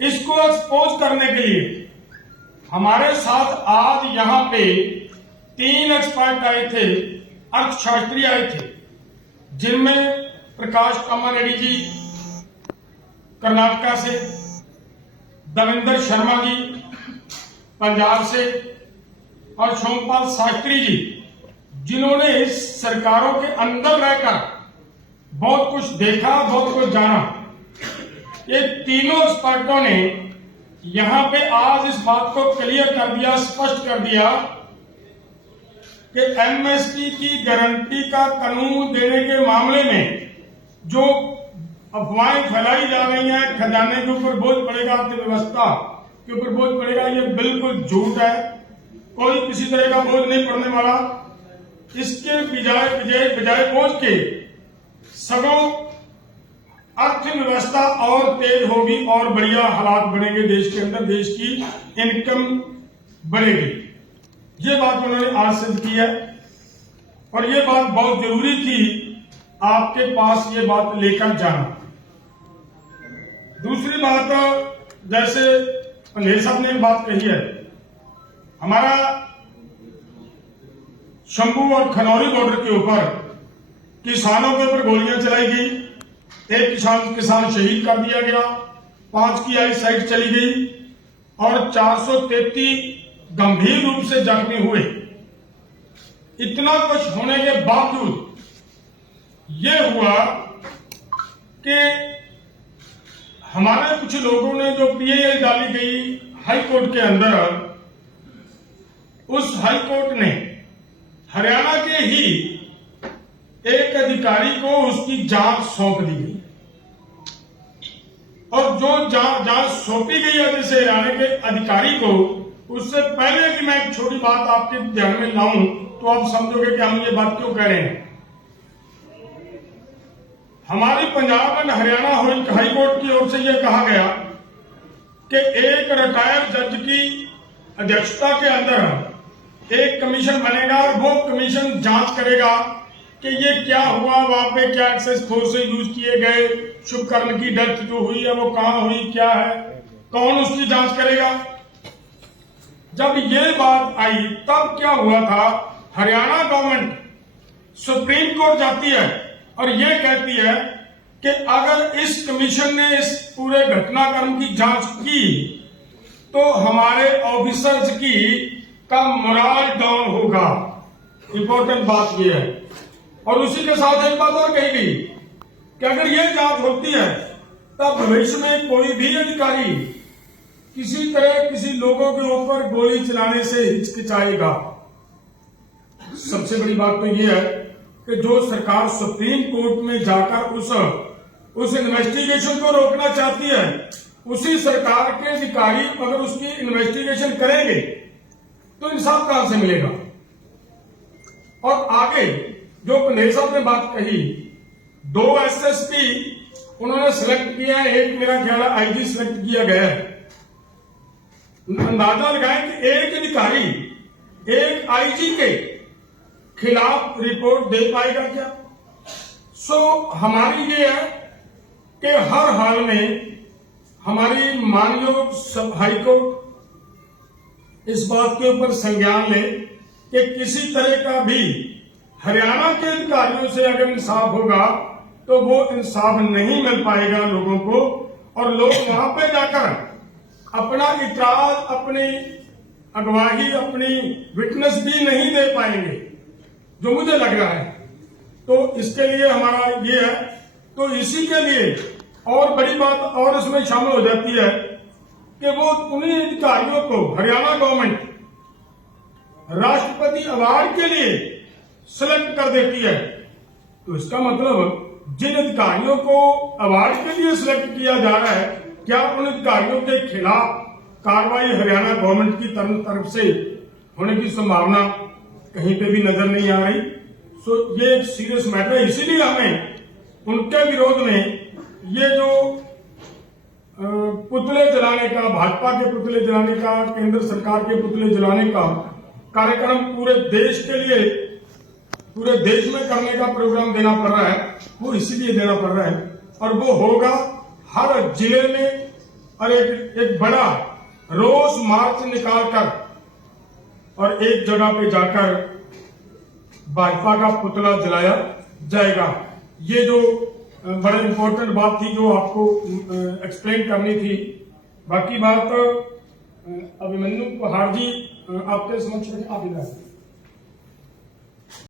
इसको एक्सपोज करने के लिए हमारे साथ आज यहाँ पे 3 एक्सपर्ट आए थे, अर्थशास्त्री आए थे, जिनमें प्रकाश कामारेड्डी जी कर्नाटका से, देवेंद्र शर्मा जी पंजाब से और सोमपाल शास्त्री जी, जिन्होंने इस सरकारों के अंदर रहकर बहुत कुछ देखा, बहुत कुछ जाना। ये तीनों एक्सपर्टों ने यहां पे आज इस बात को क्लियर कर दिया, स्पष्ट कर दिया कि एमएसपी की गारंटी का कानून देने के मामले में जो अफवाहें फैलाई जा रही हैं, खजाने के ऊपर बोझ पड़ेगा, अर्थव्यवस्था के ऊपर बोझ पड़ेगा, ये बिल्कुल झूठ है। कोई किसी तरह का बोझ नहीं पड़ने वाला। इसके बजाय बोझ के सगों अर्थव्यवस्था और तेज होगी और बढ़िया हालात बनेंगे देश के अंदर, देश की इनकम बढ़ेगी। ये बात उन्होंने आज सिद्ध की है और ये बात बहुत जरूरी थी आपके पास ये बात लेकर जाना। दूसरी बात, जैसे अंधेर साहब ने बात कही है, हमारा शंभू और खनौरी बॉर्डर के ऊपर किसानों के ऊपर गोलियां चलाई गई, एक किसान शहीद कर दिया गया, 5 की आई साइड चली गई और 433 गंभीर रूप से जख्मी हुए। इतना कुछ होने के बावजूद यह हुआ कि हमारे कुछ लोगों ने जो पीएएल डाली गई हाई कोर्ट के अंदर, उस हाई कोर्ट ने हरियाणा के ही एक अधिकारी को उसकी जांच सौंप दी गई और जो जांच सौंपी गई है जैसे हरियाणा के अधिकारी को, उससे पहले कि मैं एक छोटी बात आपके ध्यान में लाऊं तो आप समझोगे कि हम ये बात क्यों कह रहे हैं। हमारी Punjab and Haryana high court की ओर से यह कहा गया कि एक रिटायर्ड जज की अध्यक्षता के अंदर एक कमीशन बनेगा और वो कमीशन जांच करेगा कि ये क्या हुआ, वहां पे क्या एक्सेस फोर्सेज यूज किए गए, शुभकर्ण की डेथ जो हुई है वो कहां हुई, क्या है, कौन उसकी जांच करेगा। जब ये बात आई तब क्या हुआ था, हरियाणा गवर्नमेंट सुप्रीम कोर्ट जाती है और ये कहती है कि अगर इस कमीशन ने इस पूरे घटनाक्रम की जांच की तो हमारे ऑफिसर्स का मोरल डाउन होगा। इंपॉर्टेंट बात यह है। और उसी के साथ एक बात और कही गई कि अगर ये जांच होती है तब भविष्य में कोई भी अधिकारी किसी तरह किसी लोगों के ऊपर गोली चलाने से हिचकिचाएगा। सबसे बड़ी बात तो यह है कि जो सरकार सुप्रीम कोर्ट में जाकर उस इन्वेस्टिगेशन को रोकना चाहती है, उसी सरकार के अधिकारी अगर उसकी इन्वेस्टिगेशन करेंगे तो इंसाफ कहां से मिलेगा। और आगे जो पंडेर साहब ने बात कही, 2 एसएसपी उन्होंने सिलेक्ट किया है, एक मेरा ख्याल है आईजी सिलेक्ट किया गया है। अंदाजा लगाएं कि एक अधिकारी एक आईजी के खिलाफ रिपोर्ट दे पाएगा क्या। हमारी ये है कि हर हाल में हमारी माननीय हाईकोर्ट इस बात के ऊपर संज्ञान ले कि किसी तरह का भी हरियाणा के अधिकारियों से अगर इंसाफ होगा तो वो इंसाफ नहीं मिल पाएगा लोगों को, और लोग वहां पे जाकर अपना इतराज, अपनी अगवाही, अपनी विटनेस भी नहीं दे पाएंगे, जो मुझे लग रहा है। तो इसके लिए हमारा ये है, तो इसी के लिए और बड़ी बात और इसमें शामिल हो जाती है कि वो उन्हीं अधिकारियों को हरियाणा गवर्नमेंट राष्ट्रपति अवार्ड के लिए सिलेक्ट कर देती है। तो इसका मतलब जिन अधिकारियों को अवार्ड के लिए सिलेक्ट किया जा रहा है, क्या उन अधिकारियों के खिलाफ कार्रवाई हरियाणा गवर्नमेंट की तरफ से होने की संभावना कहीं पे भी नजर नहीं आ रही। ये एक सीरियस मैटर है। इसीलिए हमें उनके विरोध में ये जो पुतले जलाने का, भाजपा के पुतले जलाने का, केंद्र सरकार के पुतले जलाने का कार्यक्रम पूरे देश के लिए, पूरे देश में करने का प्रोग्राम देना पड़ रहा है, वो इसीलिए देना पड़ रहा है। और वो होगा हर जिले में और एक बड़ा रोष मार्च निकालकर और एक जगह पे जाकर भाजपा का पुतला जलाया जाएगा। ये जो बड़ा इंपॉर्टेंट बात थी जो आपको एक्सप्लेन करनी थी। बाकी बात अभिमन्यु पहाड़ जी आपके समक्ष आगे